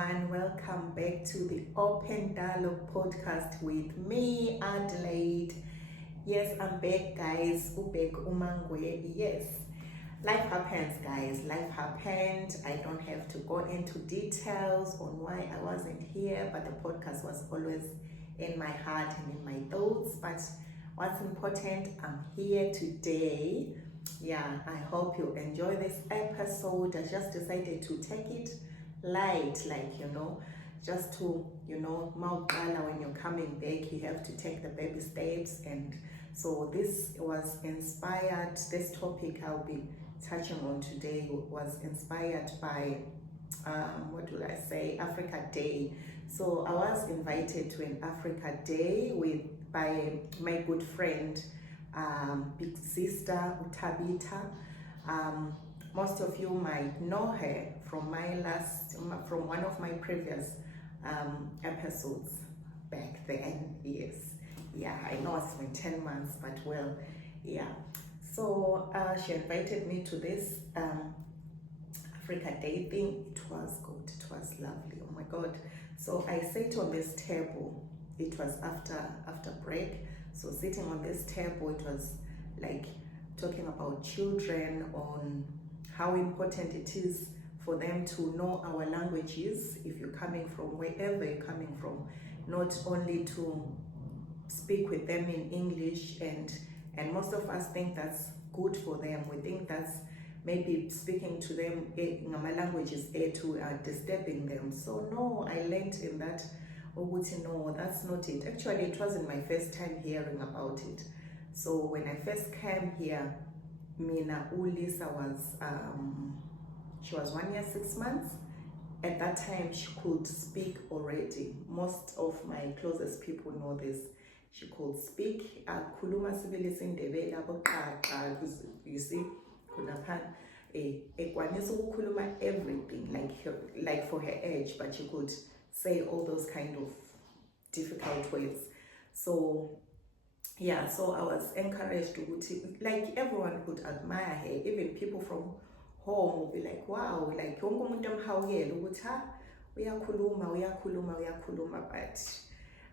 everyone, welcome back to the Open Dialogue podcast with me, Adelaide. Yes, I'm back, guys. Ubek umangwe. Yes, life happens, guys. Life happened. I don't have to go into details on why I wasn't here, but the podcast was always in my heart and in my thoughts. But what's important, I'm here today. Yeah, I hope you enjoy this episode. I just decided to take it light, just to, mawuqala, when you're coming back, you have to take the baby steps. And so this was inspired, this topic I'll be touching on today was inspired by Africa Day. So I was invited to an Africa Day by my good friend, big sister Tabitha. Most of you might know her from one of my previous episodes back then. Yes, yeah, I know it's been 10 months, but well, yeah. So she invited me to this Africa Day thing. It was good, it was lovely, oh my God. So I sat on this table. It was after break. So sitting on this table, it was like talking about children, on how important it is for them to know our languages if you're coming from wherever you're coming from, not only to speak with them in English, and most of us think that's good for them. We think that's maybe speaking to them in my languages disturbing them. So no, I learned in that, no, that's not it. Actually, it wasn't my first time hearing about it. So when I first came here, Mina Ulisa was she was 1 year 6 months. At that time, she could speak already. Most of my closest people know this. She could speak. Kuluma sibili sindebele aboqaqa, you see, kunaphan ekwanisa ukukhuluma everything like for her age, but she could say all those kind of difficult words. So yeah, so I was encouraged to, like, everyone could admire her. Even people from home would be like, wow, like wonke umuntu amhawukele ukuthi uyakhuluma, but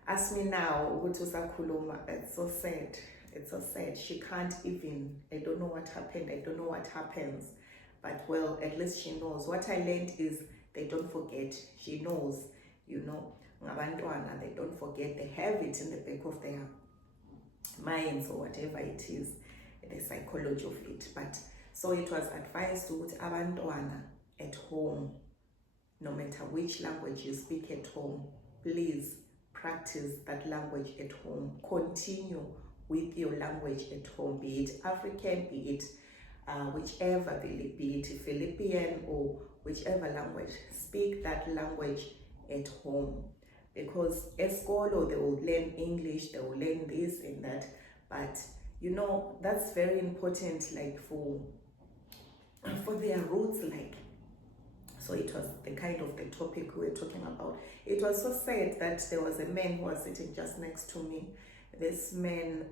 ask me now ukuthi usakhuluma. It's so sad. It's so sad. She can't even, I don't know what happened. I don't know what happens. But well, at least she knows. What I learned is they don't forget. She knows, ngabantwana, they don't forget. They have it in the back of their minds or whatever it is, the psychology of it. But so it was advised to abantwana at home, no matter which language you speak at home, please practice that language at home. Continue with your language at home, be it African, be it whichever, be it Philippine or whichever language. Speak that language at home. Because esikolo, they will learn English, they will learn this and that, but that's very important, like for their roots, like. So it was the kind of the topic we were talking about. It was so sad that there was a man who was sitting just next to me. This man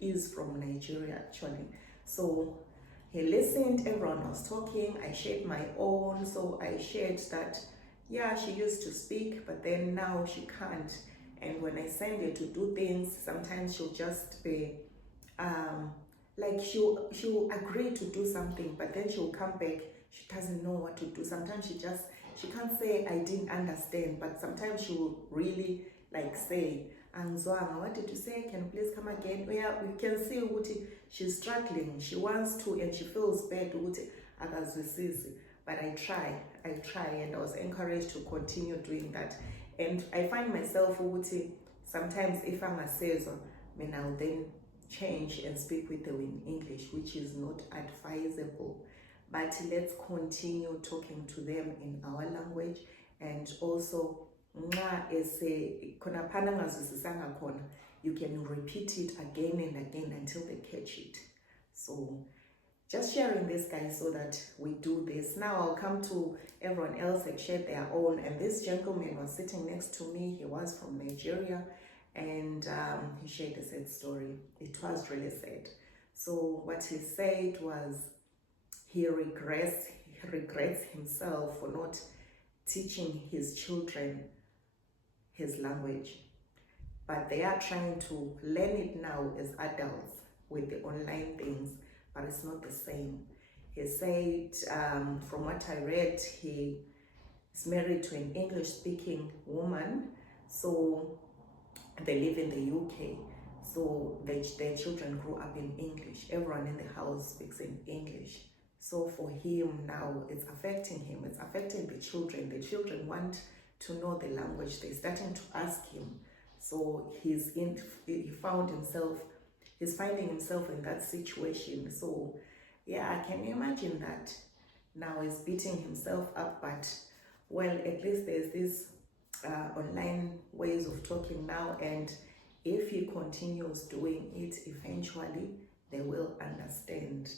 is from Nigeria, actually. So he listened, everyone was talking, I shared my own. So I shared that, yeah, she used to speak, but then now she can't. And when I send her to do things, sometimes she'll just be, she'll agree to do something, but then she'll come back, she doesn't know what to do. Sometimes she can't say, I didn't understand, but sometimes she will really say, Anzwanga, what did you say? Can you please come again? Yeah, we can see she's struggling. She wants to, and she feels bad. But I try, and I was encouraged to continue doing that. And I find myself, sometimes if I'm a salesman, I'll then change and speak with them in English, which is not advisable. But let's continue talking to them in our language. And also, you can repeat it again and again until they catch it. So just sharing this, guys, so that we do this. Now I'll come to everyone else that shared their own. And this gentleman was sitting next to me. He was from Nigeria, and he shared a sad story. It was really sad. So what he said was he regrets himself for not teaching his children his language, but they are trying to learn it now as adults with the online things, but it's not the same. He said, from what I read, he is married to an English-speaking woman, so they live in the UK. So their children grew up in English. Everyone in the house speaks in English. So for him now, it's affecting him. It's affecting the children. The children want to know the language. They're starting to ask him. So he's finding himself in that situation. So yeah, I can imagine that. Now he's beating himself up, but well, at least there's this online ways of talking now, and if he continues doing it, eventually they will understand.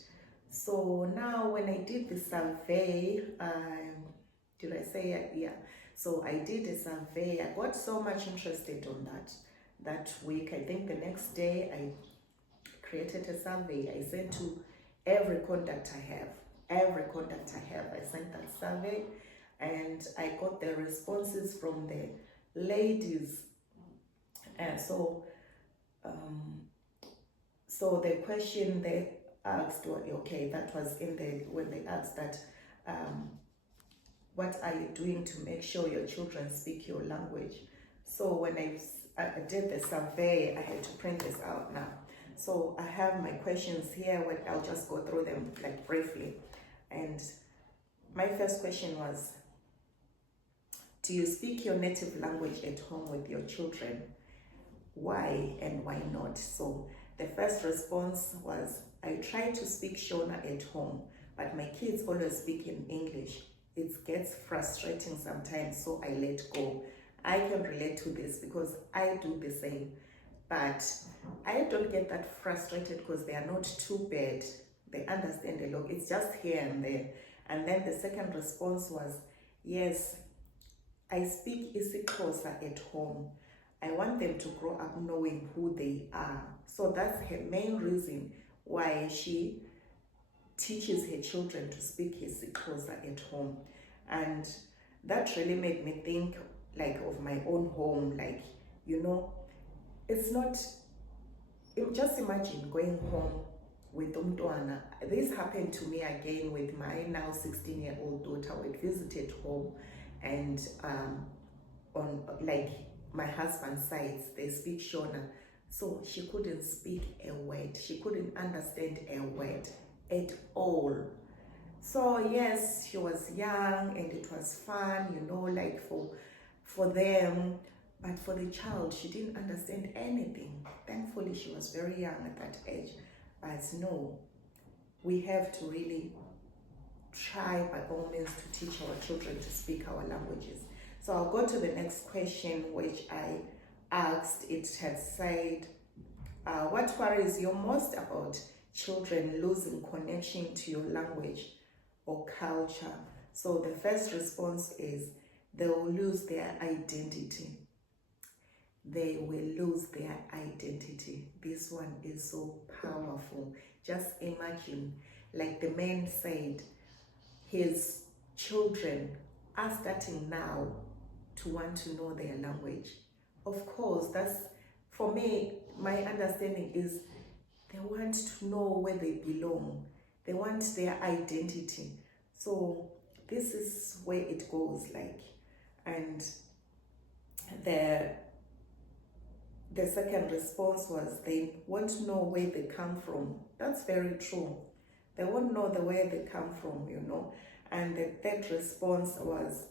So now when I did the survey, did I say it? Yeah. So I did a survey. I got so much interested on that week. I think the next day I created a survey. I sent to every contact I have. I sent that survey, and I got the responses from the ladies. And so the question they asked, okay, that was in the, when they asked that, what are you doing to make sure your children speak your language? So when I did the survey, I had to print this out now. So I have my questions here, I'll just go through them like briefly. And my first question was, do you speak your native language at home with your children? Why and why not? So the first response was, I try to speak Shona at home, but my kids always speak in English. It gets frustrating sometimes, so I let go. I can relate to this because I do the same, but I don't get that frustrated because they are not too bad. They understand a lot. It's just here and there. And then the second response was, yes, I speak isiXhosa at home. I want them to grow up knowing who they are. So that's her main reason why she teaches her children to speak isiXhosa at home. And that really made me think like of my own home, like, you know, it's not, just imagine going home with umntwana. This happened to me again with my now 16-year-old daughter. We visited home, and on like my husband's side, they speak Shona. So she couldn't speak a word. She couldn't understand a word at all. So yes, she was young and it was fun, you know, like for them. But for the child, she didn't understand anything. Thankfully, she was very young at that age. But no, we have to really try by all means to teach our children to speak our languages. So I'll go to the next question, which I asked. It had said, what worries you most about children losing connection to your language or culture? So the first response is, they will lose their identity. They will lose their identity. This one is so powerful. Just imagine, like the man said, his children are starting now to want to know their language. Of course, that's, for me, my understanding is they want to know where they belong. They want their identity. So this is where it goes, like, and the second response was, they want to know where they come from. That's very true. They won't know the way they come from, you know. And the third response was,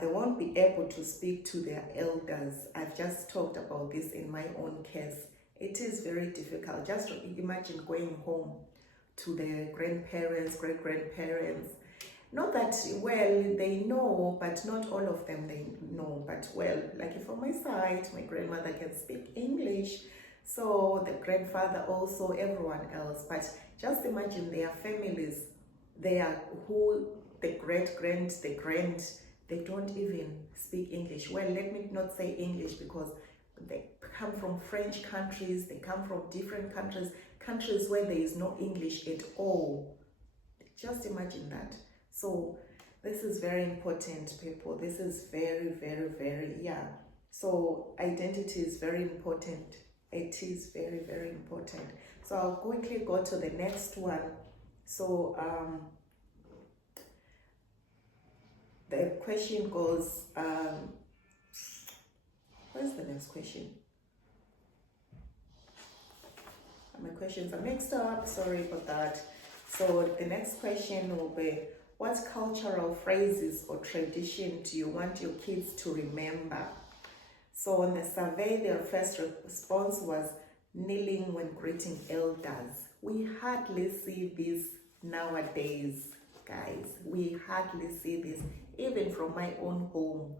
they won't be able to speak to their elders. I've just talked about this in my own case. It is very difficult. Just imagine going home to their grandparents, great-grandparents. Not that, well, they know, but not all of them they know. But, well, like from my side, my grandmother can speak English. So the grandfather also, everyone else. But just imagine their families. They are who, the great-grand, the grand, they don't even speak English. Well, let me not say English because they come from French countries, they come from different countries where there is no English at all. Just imagine that. So This is very important, people. This is very, very, very, yeah. So identity is very important. It is very, very important. So I'll quickly go to the next one. So the question goes, where's the next question? My questions are mixed up, sorry for that. So the next question will be, what cultural phrases or tradition do you want your kids to remember? So on the survey, their first response was kneeling when greeting elders. We hardly see this nowadays, guys. We hardly see this, even from my own home.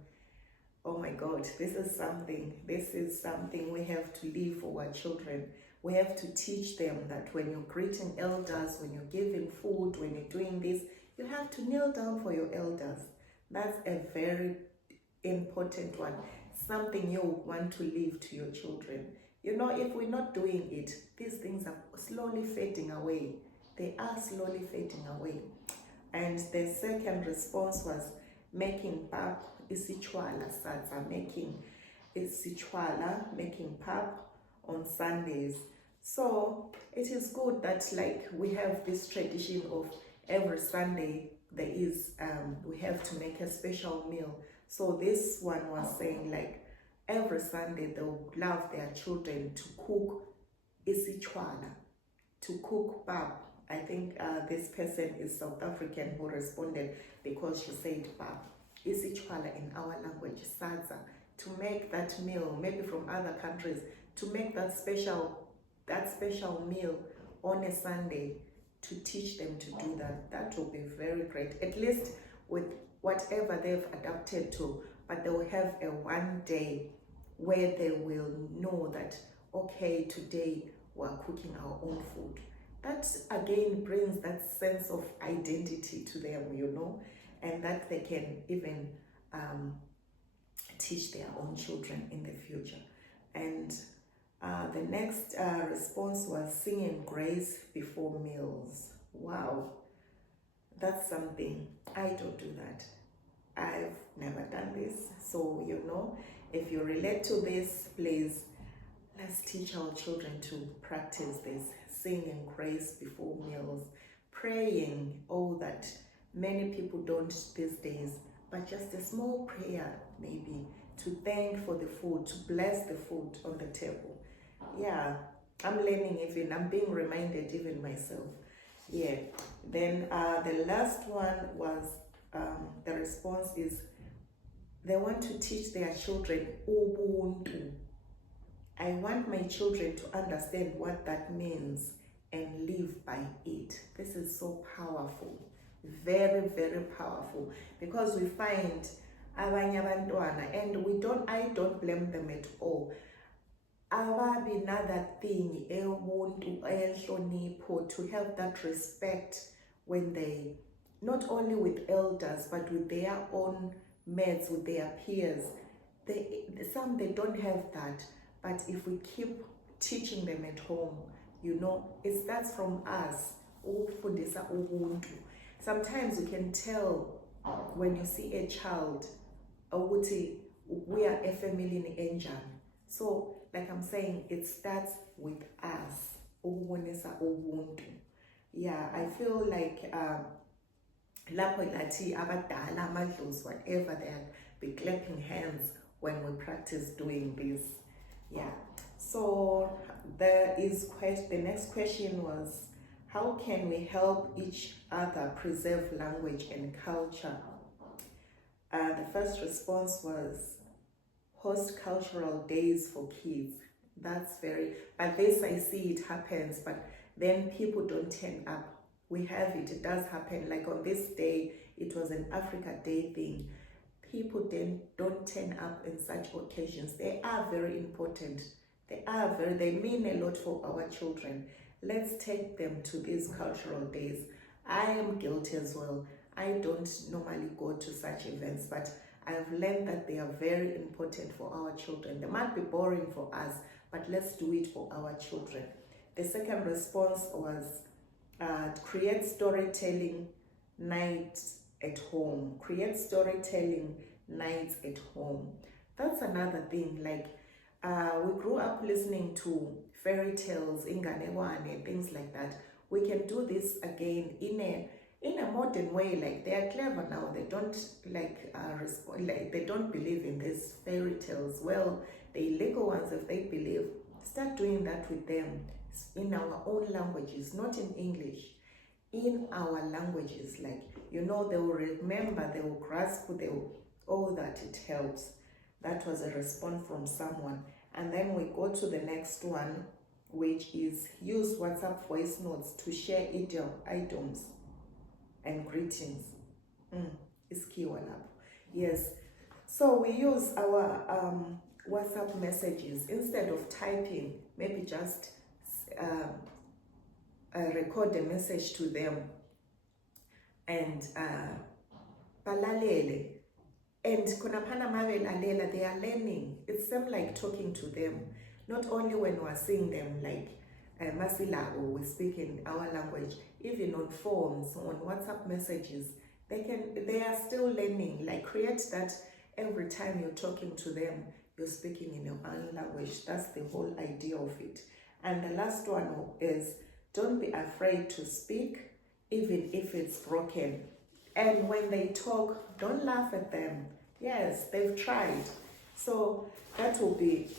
Oh my God, this is something we have to leave for our children. We have to teach them that when you're greeting elders, when you're giving food, when you're doing this, you have to kneel down for your elders. That's a very important one. Something you want to leave to your children. You know, if we're not doing it, these things are slowly fading away. They are slowly fading away. And the second response was making pap, isichwala sadza, making isichwala, making pap on Sundays. So it is good that like we have this tradition of every Sunday there is we have to make a special meal. So this one was saying like every Sunday they'll love their children to cook isichwala, to cook pap. I think this person is South African who responded because she said pap. Isichwala in our language, sadza, to make that meal, maybe from other countries, to make that special meal on a Sunday, to teach them to do that. That will be very great, at least with whatever they've adapted to, but they will have a one day where they will know that, okay, today we're cooking our own food. That again brings that sense of identity to them, you know, and that they can even teach their own children in the future. And the next response was singing grace before meals. Wow, that's something. I don't do that. I've never done this. So, you know, if you relate to this, please, let's teach our children to practice this, singing grace before meals, praying, all that many people don't these days, but just a small prayer maybe to thank for the food, to bless the food on the table. Yeah, I'm learning even, I'm being reminded even myself. Yeah, then the last one was, the response is, they want to teach their children Ubuntu. I want my children to understand what that means and live by it. This is so powerful, very, very powerful, because we find abanye abantwana, and I don't blame them at all. Ababi na that thing, ubuntu, enhlonipho, to have that respect when they, not only with elders, but with their own mates, with their peers. Some they don't have that, but if we keep teaching them at home, you know, it starts from us. Sometimes you can tell when you see a child, we are a family in engine. So, like I'm saying, it starts with us. Yeah, I feel like whatever, they'll be clapping hands when we practice doing this. Yeah. So the next question was, how can we help each other preserve language and culture? The first response was host cultural days for kids. That's but this I see it happens, but then people don't turn up. We have it, it does happen. Like on this day, it was an Africa Day thing. People then don't turn up in such occasions. They are very important. They mean a lot for our children. Let's take them to these cultural days. I am guilty as well. I don't normally go to such events, but I've learned that they are very important for our children. They might be boring for us, but let's do it for our children. The second response was create storytelling night at home. Create storytelling nights at home. That's another thing. Like we grew up listening to fairy tales, inganekwane, things like that. We can do this again in a modern way. Like they are clever now. They don't they don't believe in these fairy tales. Well, the illegal ones, if they believe, start doing that with them in our own languages, not in English, in our languages. Like, they will remember, they will grasp, all that. It helps. That was a response from someone. And then we go to the next one, which is use WhatsApp voice notes to share items and greetings. It's key one up. Yes. So we use our WhatsApp messages instead of typing. Maybe just record a message to them and balalele. And kunapana mavelalela, they are learning. It's them like talking to them. Not only when we're seeing them, like Masilago, we speak in our language, even on phones, on WhatsApp messages, they are still learning. Like, create that every time you're talking to them, you're speaking in your own language. That's the whole idea of it. And the last one is, don't be afraid to speak, even if it's broken. And when they talk, don't laugh at them. Yes, they've tried. So that will be,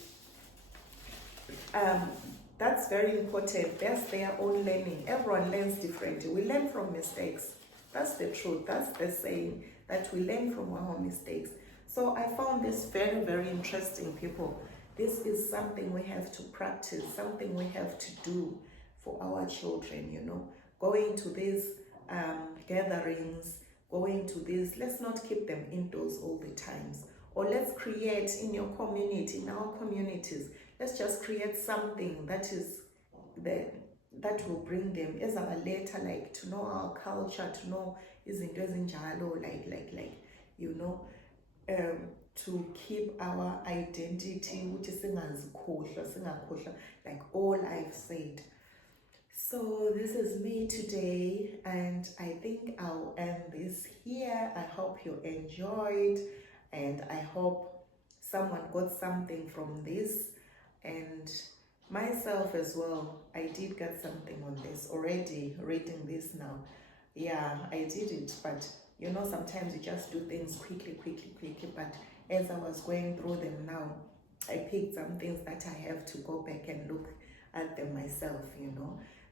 that's very important. That's their own learning. Everyone learns differently. We learn from mistakes. That's the truth. That's the saying, that we learn from our mistakes. So I found this very, very interesting, people. This is something we have to practice, something we have to do for our children, Going to these gatherings, going to this, let's not keep them indoors all the times. Or let's create in your community, in our communities, let's just create something that will bring them as a later, like, to know our culture, to know izinto ezinjalo, to keep our identity, which is like all I've said. So this is me today, and I think I'll end this here. I hope you enjoyed, and I hope someone got something from this, and myself as well. I did get something on this already, reading this now. Yeah, I did it, but sometimes you just do things quickly, but as I was going through them now, I picked some things that I have to go back and look at them myself,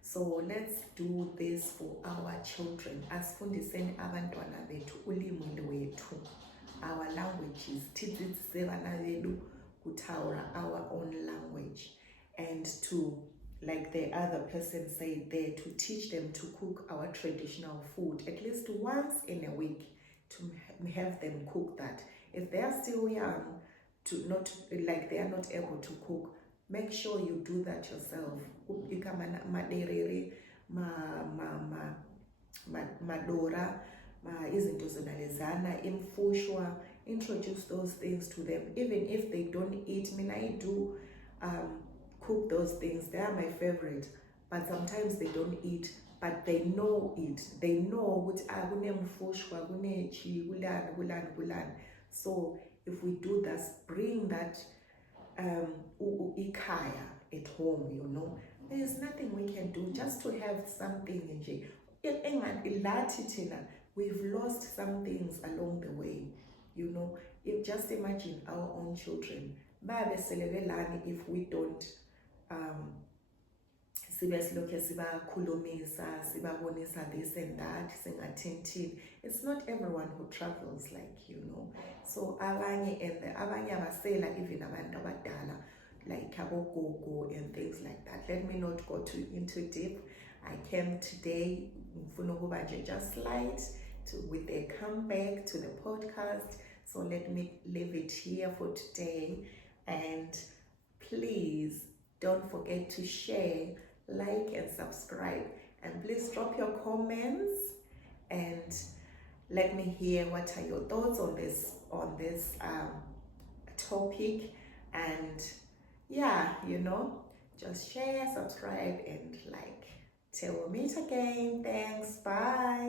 So let's do this for our children. Asifundiseni abantwana bethu ulimi lwethu, our languages, tidzitsise vana vedu kutaura our own language, and to, like the other person said there, to teach them to cook our traditional food at least once in a week, to have them cook that. If they are still young, they are not able to cook, make sure you do that yourself. Madora, izinto zonalezana, imfushwa, introduce those things to them. Even if they don't eat, I do cook those things. They are my favorite, but sometimes they don't eat, but they know it. They know what akunemfushwa, kunechi, kulan. So if we do that, bring that ikaya at home, there's nothing we can do just to have something nje. We've lost some things along the way, just imagine our own children. If we don't this and that, it's not everyone who travels so abanye abasela, even abantu abadala, like abogogo and things like that. Let me not go into deep. I came today just light with a comeback to the podcast. So let me leave it here for today, and please don't forget to share, like, and subscribe, and please drop your comments and let me hear what are your thoughts on this topic. And yeah, just share, subscribe, and like. Till we meet again. Thanks. Bye.